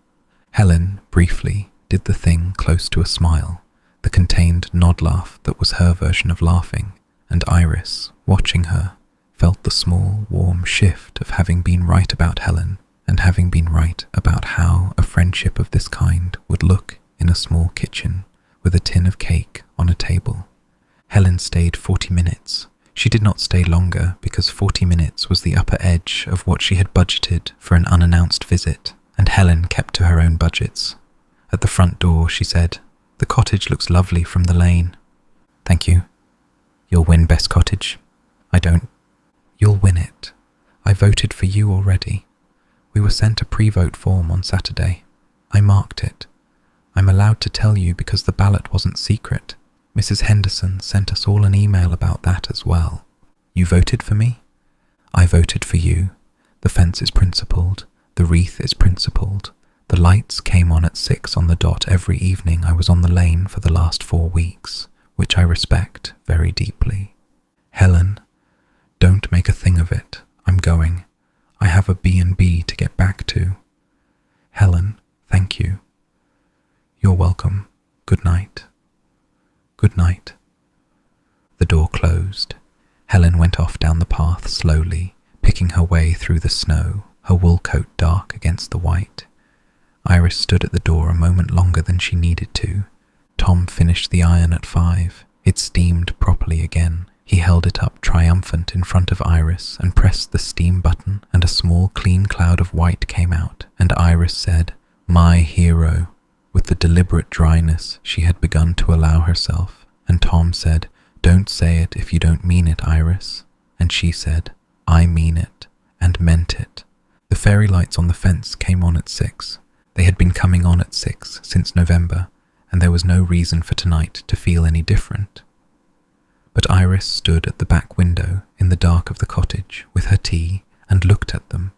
Helen, briefly, did the thing close to a smile, the contained nod laugh that was her version of laughing, and Iris, watching her, felt the small, warm shift of having been right about Helen and having been right about how a friendship of this kind would look in a small kitchen with a tin of cake on a table. Helen stayed 40 minutes. She did not stay longer because 40 minutes was the upper edge of what she had budgeted for an unannounced visit, and Helen kept to her own budgets. At the front door, she said, "The cottage looks lovely from the lane." "Thank you." "You'll win best cottage." "I don't." "You'll win it. I voted for you already. We were sent a pre-vote form on Saturday. I marked it. I'm allowed to tell you because the ballot wasn't secret. Mrs. Henderson sent us all an email about that as well. You voted for me? I voted for you. The fence is principled. The wreath is principled. The lights came on at 6 on the dot every evening I was on the lane for the last 4 weeks, which I respect very deeply. Helen, don't make a thing of it. I'm going. I have a B&B to get back to. Helen, thank you. You're welcome. Good night. Good night. The door closed. Helen went off down the path slowly, picking her way through the snow, her wool coat dark against the white. Iris stood at the door a moment longer than she needed to. Tom finished the iron at 5. It steamed properly again. He held it up triumphant in front of Iris and pressed the steam button, and a small clean cloud of white came out, and Iris said, "My hero," with the deliberate dryness she had begun to allow herself, and Tom said, "Don't say it if you don't mean it, Iris." And she said, "I mean it," and meant it. The fairy lights on the fence came on at 6. They had been coming on at 6 since November, and there was no reason for tonight to feel any different. But Iris stood at the back window in the dark of the cottage with her tea and looked at them.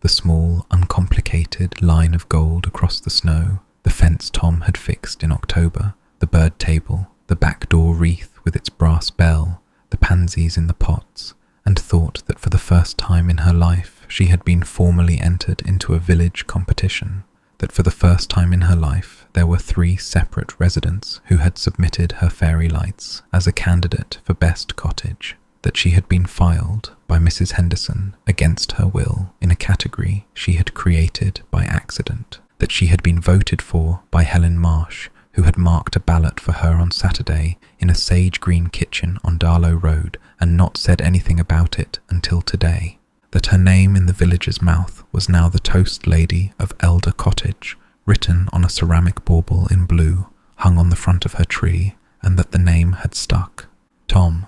The small, uncomplicated line of gold across the snow, the fence Tom had fixed in October, the bird table, the back door wreath with its brass bell, the pansies in the pots, and thought that for the first time in her life she had been formally entered into a village competition, that for the first time in her life there were 3 separate residents who had submitted her fairy lights as a candidate for best cottage, that she had been filed by Mrs. Henderson against her will in a category she had created by accident, that she had been voted for by Helen Marsh, who had marked a ballot for her on Saturday in a sage-green kitchen on Darlow Road and not said anything about it until today, that her name in the villager's mouth was now the toast lady of Elder Cottage, written on a ceramic bauble in blue, hung on the front of her tree, and that the name had stuck. Tom.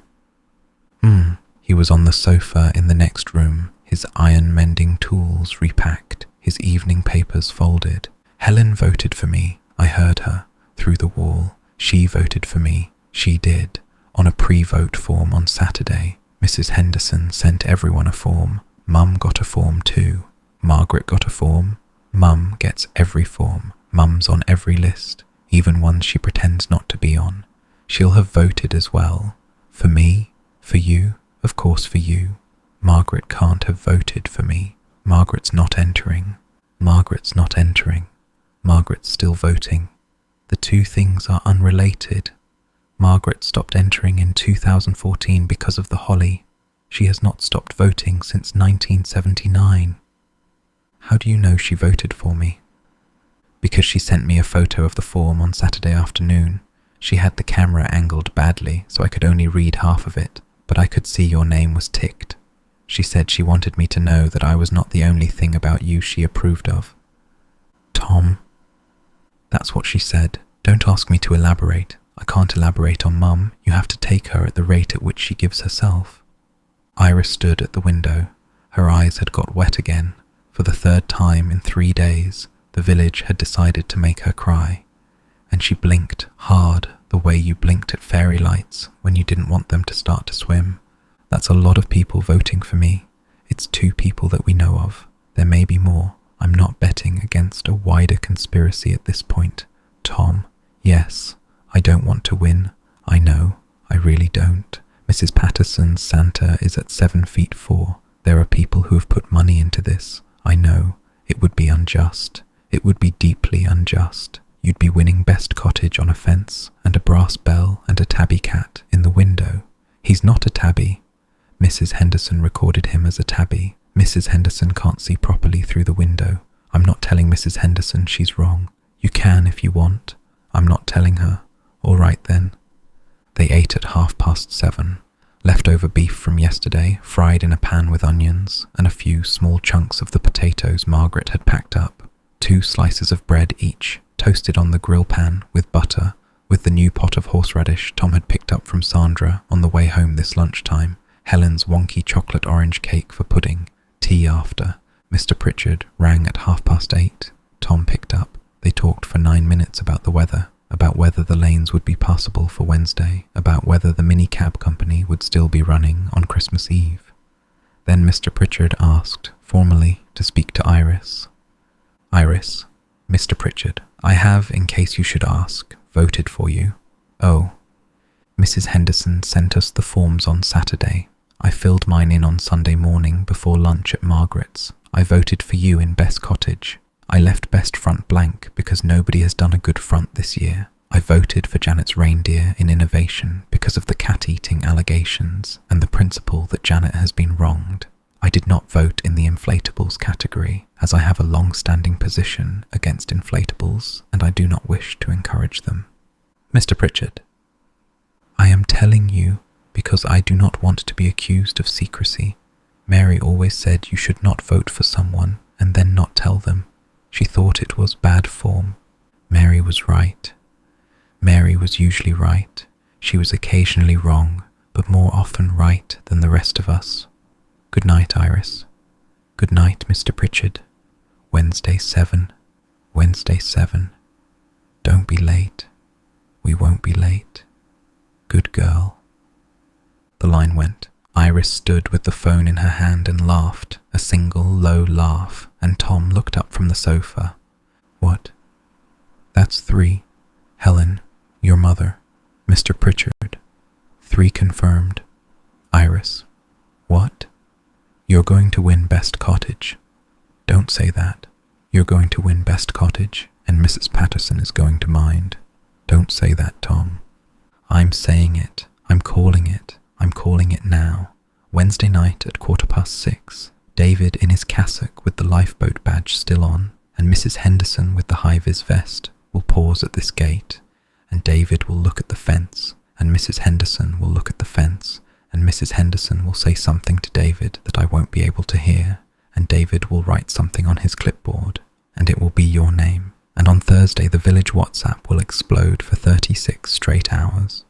He was on the sofa in the next room, his iron-mending tools repacked, his evening papers folded. Helen voted for me, I heard her, through the wall. She voted for me, she did, on a pre-vote form on Saturday. Mrs. Henderson sent everyone a form. Mum got a form too. Margaret got a form. Mum gets every form. Mum's on every list, even ones she pretends not to be on. She'll have voted as well. For me, for you, of course for you. Margaret can't have voted for me. Margaret's not entering. Margaret's not entering. Margaret's still voting. The two things are unrelated. Margaret stopped entering in 2014 because of the holly. She has not stopped voting since 1979. How do you know she voted for me? Because she sent me a photo of the form on Saturday afternoon. She had the camera angled badly, so I could only read half of it, but I could see your name was ticked. She said she wanted me to know that I was not the only thing about you she approved of. Tom. That's what she said. Don't ask me to elaborate. I can't elaborate on Mum. You have to take her at the rate at which she gives herself. Iris stood at the window. Her eyes had got wet again. For the third time in 3 days, the village had decided to make her cry. And she blinked hard, the way you blinked at fairy lights when you didn't want them to start to swim. That's a lot of people voting for me. It's 2 people that we know of. There may be more. I'm not betting against a wider conspiracy at this point. Tom, yes, I don't want to win. I know, I really don't. Mrs. Patterson's Santa is at 7'4". There are people who have put money into this. I know, it would be unjust. It would be deeply unjust. You'd be winning best cottage on a fence, and a brass bell and a tabby cat in the window. He's not a tabby. Mrs. Henderson recorded him as a tabby. Mrs. Henderson can't see properly through the window. I'm not telling Mrs. Henderson she's wrong. You can if you want. I'm not telling her. All right then. They ate at 7:30. Leftover beef from yesterday, fried in a pan with onions, and a few small chunks of the potatoes Margaret had packed up. 2 slices of bread each, toasted on the grill pan with butter, with the new pot of horseradish Tom had picked up from Sandra on the way home this lunchtime, Helen's wonky chocolate orange cake for pudding, tea after. Mr. Pritchard rang at 8:30. Tom picked up. They talked for 9 minutes about the weather, about whether the lanes would be passable for Wednesday, about whether the minicab company would still be running on Christmas Eve. Then Mr. Pritchard asked, formally, to speak to Iris. Iris, Mr. Pritchard, I have, in case you should ask, voted for you. Oh. Mrs. Henderson sent us the forms on Saturday. I filled mine in on Sunday morning before lunch at Margaret's. I voted for you in Best Cottage. I left Best Front blank because nobody has done a good front this year. I voted for Janet's reindeer in Innovation because of the cat-eating allegations and the principle that Janet has been wronged. I did not vote in the inflatables category, as I have a long-standing position against inflatables and I do not wish to encourage them. Mr. Pritchard, I am telling you because I do not want to be accused of secrecy. Mary always said you should not vote for someone and then not tell them. She thought it was bad form. Mary was right. Mary was usually right. She was occasionally wrong, but more often right than the rest of us. Good night, Iris. Good night, Mr. Pritchard. Wednesday 7. Wednesday 7. Don't be late. We won't be late. Good girl. The line went. Iris stood with the phone in her hand and laughed, a single low laugh, and Tom looked up from the sofa. What? That's 3. Helen, your mother. Mr. Pritchard. 3 confirmed. Iris. What? You're going to win Best Cottage. Don't say that. You're going to win Best Cottage, and Mrs. Patterson is going to mind. Don't say that, Tom. I'm saying it. I'm calling it. I'm calling it now. Wednesday night at 6:15. David in his cassock with the lifeboat badge still on, and Mrs. Henderson with the high-vis vest will pause at this gate, and David will look at the fence, and Mrs. Henderson will look at the fence, and Mrs. Henderson will say something to David that I won't be able to hear, and David will write something on his clipboard, and it will be your name, and on Thursday the village WhatsApp will explode for 36 straight hours.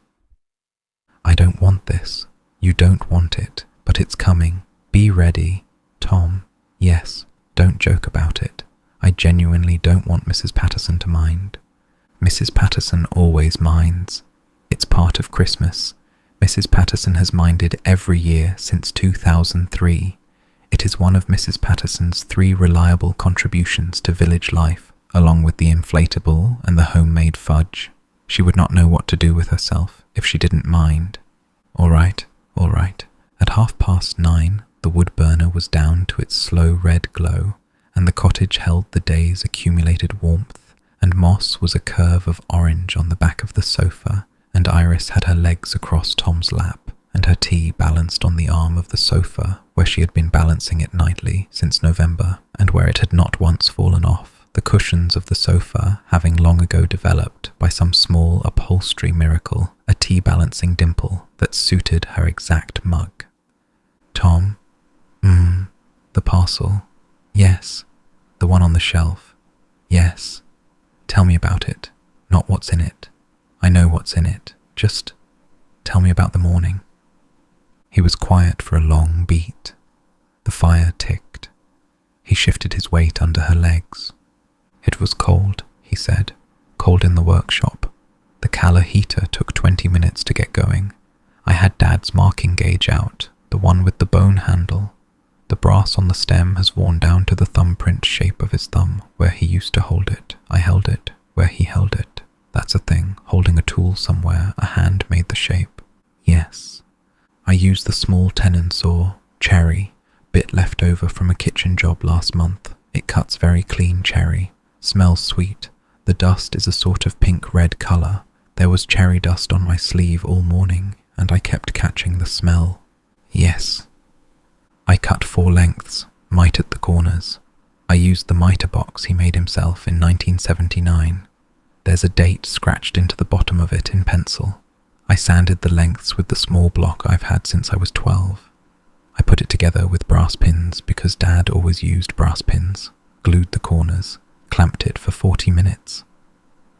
I don't want this. You don't want it, but it's coming. Be ready. Tom, yes, don't joke about it. I genuinely don't want Mrs. Patterson to mind. Mrs. Patterson always minds. It's part of Christmas. Mrs. Patterson has minded every year since 2003. It is one of Mrs. Patterson's 3 reliable contributions to village life, along with the inflatable and the homemade fudge. She would not know what to do with herself if she didn't mind. All right. At 9:30, The wood burner was down to its slow red glow, and the cottage held the day's accumulated warmth, and moss was a curve of orange on the back of the sofa, and Iris had her legs across Tom's lap, and her tea balanced on the arm of the sofa where she had been balancing it nightly since November, and where it had not once fallen off, the cushions of the sofa having long ago developed, by some small upholstery miracle, a tea-balancing dimple that suited her exact mug. Tom? The parcel. Yes. The one on the shelf. Yes. Tell me about it, not what's in it. I know what's in it. Just tell me about the morning. He was quiet for a long beat. The fire ticked. He shifted his weight under her legs. It was cold, he said. Cold in the workshop. The Cala heater took 20 minutes to get going. I had Dad's marking gauge out, the one with the bone handle. The brass on the stem has worn down to the thumbprint shape of his thumb, where he used to hold it. I held it, where he held it. That's a thing, holding a tool somewhere, a hand made the shape. Yes. I used the small tenon saw, cherry, bit left over from a kitchen job last month. It cuts very clean cherry. Smells sweet. The dust is a sort of pink-red colour. There was cherry dust on my sleeve all morning, and I kept catching the smell. Yes. I cut 4 lengths, mite at the corners. I used the mitre box he made himself in 1979. There's a date scratched into the bottom of it in pencil. I sanded the lengths with the small block I've had since I was 12. I put it together with brass pins because Dad always used brass pins, glued the corners, clamped it for 40 minutes.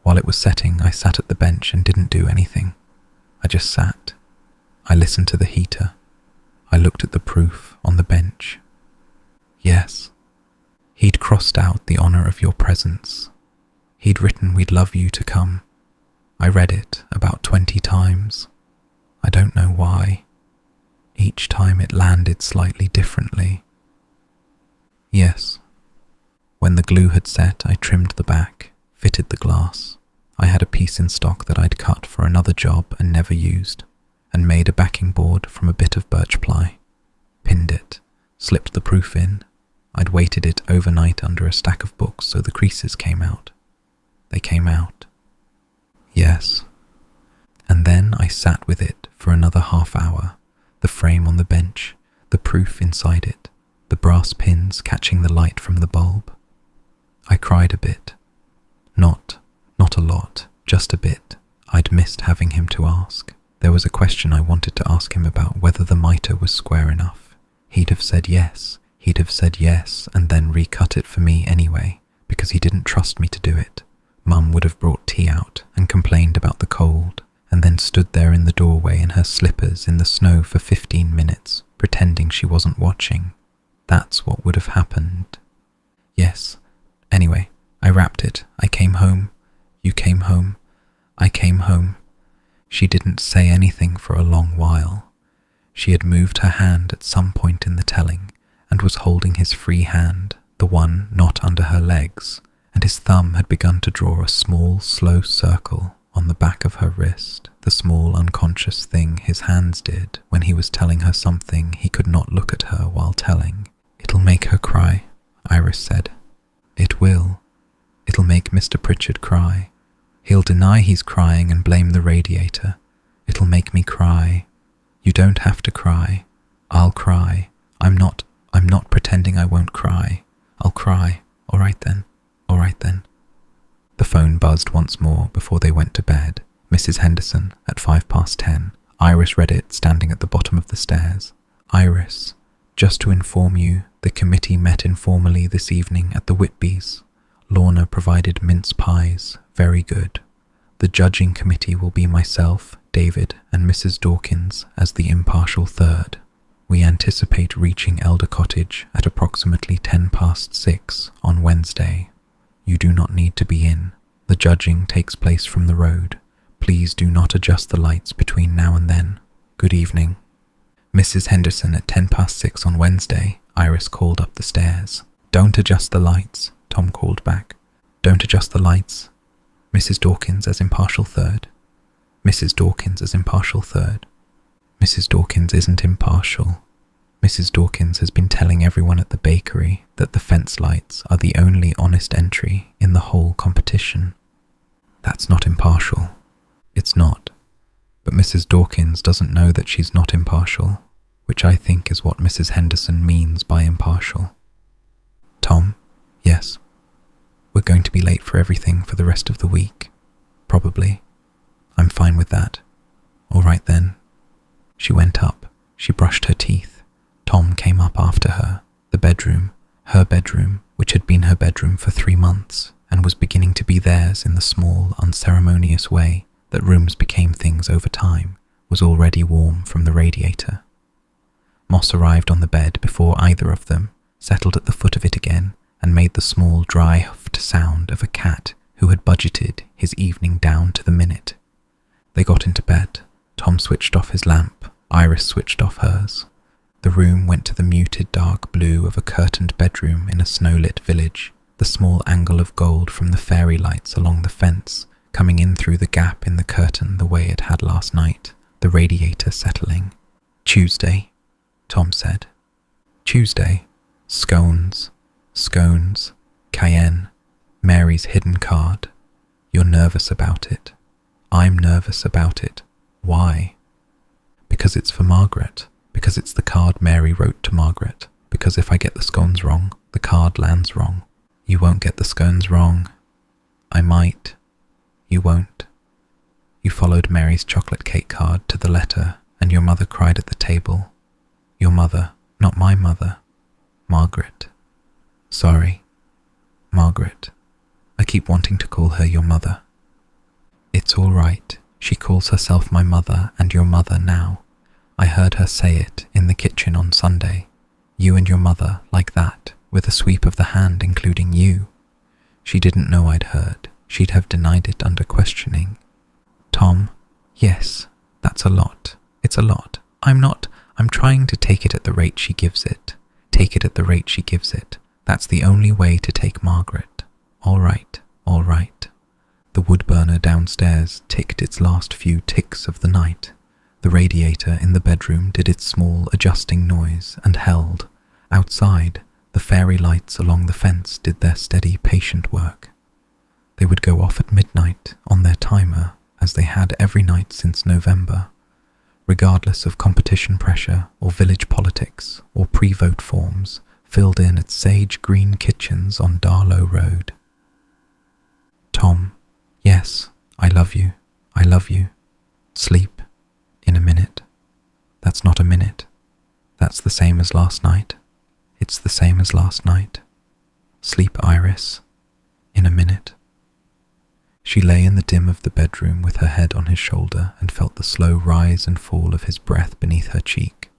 While it was setting, I sat at the bench and didn't do anything. I just sat. I listened to the heater. I looked at the proof on the bench. Yes. He'd crossed out the honour of your presence. He'd written we'd love you to come. I read it about 20 times. I don't know why. Each time it landed slightly differently. Yes. When the glue had set, I trimmed the back, fitted the glass. I had a piece in stock that I'd cut for another job and never used, and made a backing board from a bit of birch ply. Pinned it, slipped the proof in. I'd weighted it overnight under a stack of books so the creases came out. They came out. Yes. And then I sat with it for another half hour, the frame on the bench, the proof inside it, the brass pins catching the light from the bulb. I cried a bit. Not a lot, just a bit. I'd missed having him to ask. There was a question I wanted to ask him about whether the mitre was square enough. He'd have said yes. He'd have said yes and then recut it for me anyway, because he didn't trust me to do it. Mum would have brought tea out and complained about the cold, and then stood there in the doorway in her slippers in the snow for 15 minutes, pretending she wasn't watching. That's what would have happened. Yes. Anyway, I wrapped it. I came home. You came home. I came home. She didn't say anything for a long while. She had moved her hand at some point in the telling and was holding his free hand, the one not under her legs, and his thumb had begun to draw a small, slow circle on the back of her wrist, the small, unconscious thing his hands did when he was telling her something he could not look at her while telling. It'll make her cry, Iris said. It will. It'll make Mr. Pritchard cry. He'll deny he's crying and blame the radiator. It'll make me cry. You don't have to cry. I'll cry. I'm not pretending I won't cry. I'll cry. All right then. The phone buzzed once more before they went to bed. Mrs. Henderson at 10:05. Iris read it standing at the bottom of the stairs. Iris, just to inform you, the committee met informally this evening at the Whitbys. Lorna provided mince pies, very good. The judging committee will be myself, David, and Mrs. Dawkins as the impartial third. We anticipate reaching Elder Cottage at approximately 6:10 on Wednesday. You do not need to be in. The judging takes place from the road. Please do not adjust the lights between now and then. Good evening. Mrs. Henderson at 6:10 on Wednesday, Iris called up the stairs. Don't adjust the lights, Tom called back. Don't adjust the lights. Mrs. Dawkins as impartial third. Mrs. Dawkins as impartial third. Mrs. Dawkins isn't impartial. Mrs. Dawkins has been telling everyone at the bakery that the fence lights are the only honest entry in the whole competition. That's not impartial. It's not. But Mrs. Dawkins doesn't know that she's not impartial, which I think is what Mrs. Henderson means by impartial. Tom, yes. We're going to be late for everything for the rest of the week. Probably. I'm fine with that. All right then. She went up. She brushed her teeth. Tom came up after her. The bedroom, her bedroom, which had been her bedroom for 3 months and was beginning to be theirs in the small, unceremonious way that rooms became things over time, was already warm from the radiator. Moss arrived on the bed before either of them, settled at the foot of it again, and made the small, dry, huffed sound of a cat who had budgeted his evening down to the minute. They got into bed. Tom switched off his lamp. Iris switched off hers. The room went to the muted dark blue of a curtained bedroom in a snow-lit village, the small angle of gold from the fairy lights along the fence, coming in through the gap in the curtain the way it had last night, the radiator settling. Tuesday, Tom said. Tuesday. Scones. Scones. Cayenne. Mary's hidden card. You're nervous about it. I'm nervous about it. Why? Because it's for Margaret. Because it's the card Mary wrote to Margaret. Because if I get the scones wrong, the card lands wrong. You won't get the scones wrong. I might. You won't. You followed Mary's chocolate cake card to the letter, and your mother cried at the table. Your mother, not my mother. Margaret. Sorry. Margaret. I keep wanting to call her your mother. It's all right. She calls herself my mother and your mother now. I heard her say it in the kitchen on Sunday. You and your mother, like that, with a sweep of the hand including you. She didn't know I'd heard. She'd have denied it under questioning. Tom, yes, that's a lot. It's a lot. I'm trying to take it at the rate she gives it. Take it at the rate she gives it. That's the only way to take Margaret. All right, all right. The wood burner downstairs ticked its last few ticks of the night. The radiator in the bedroom did its small adjusting noise and held. Outside, the fairy lights along the fence did their steady, patient work. They would go off at midnight on their timer, as they had every night since November, regardless of competition pressure or village politics or pre-vote forms filled in at sage green kitchens on Darlow Road. Tom, yes, I love you. I love you. Sleep. In a minute. That's not a minute. That's the same as last night. It's the same as last night. Sleep, Iris. In a minute. She lay in the dim of the bedroom with her head on his shoulder and felt the slow rise and fall of his breath beneath her cheek.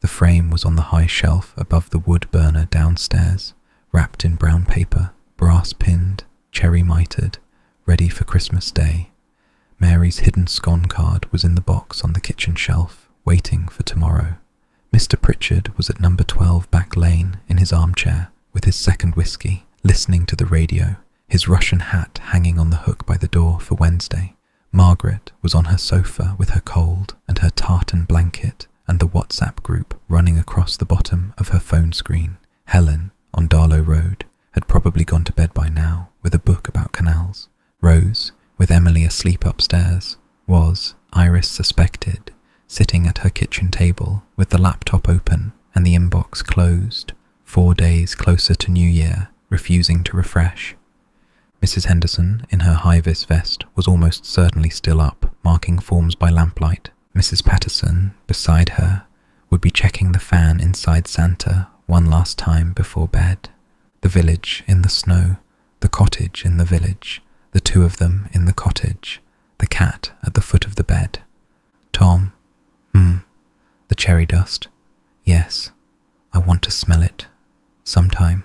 The frame was on the high shelf above the wood burner downstairs, wrapped in brown paper, brass pinned, cherry mitred, ready for Christmas Day. Mary's hidden scone card was in the box on the kitchen shelf, waiting for tomorrow. Mr. Pritchard was at number 12 Back Lane in his armchair with his second whiskey, listening to the radio, his Russian hat hanging on the hook by the door for Wednesday. Margaret was on her sofa with her cold and her tartan blanket and the WhatsApp group running across the bottom of her phone screen. Helen, on Darlow Road, had probably gone to bed by now with a book about canals. Rose, with Emily asleep upstairs, was, Iris suspected, sitting at her kitchen table with the laptop open and the inbox closed, 4 days closer to New Year, refusing to refresh. Mrs. Henderson, in her high-vis vest, was almost certainly still up, marking forms by lamplight. Mrs. Patterson, beside her, would be checking the fan inside Santa one last time before bed. The village in the snow, the cottage in the village, the two of them in the cottage, the cat at the foot of the bed. Tom, the cherry dust. Yes, I want to smell it. Sometime.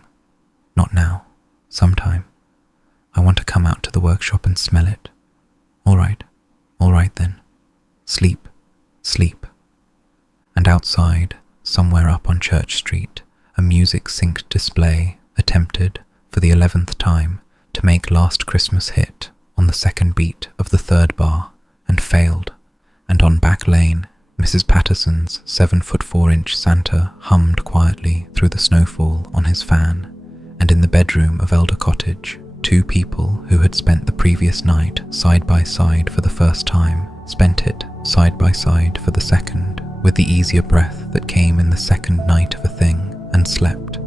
Not now. Sometime. I want to come out to the workshop and smell it. All right then. Sleep, sleep. And outside, somewhere up on Church Street, a music-synced display attempted, for the 11th time, to make Last Christmas hit on the second beat of the third bar, and failed, and on Back Lane, Mrs. Patterson's 7'4" Santa hummed quietly through the snowfall on his fan, and in the bedroom of Elder Cottage, two people who had spent the previous night side by side for the first time spent it side by side for the second, with the easier breath that came in the second night of a thing, and slept.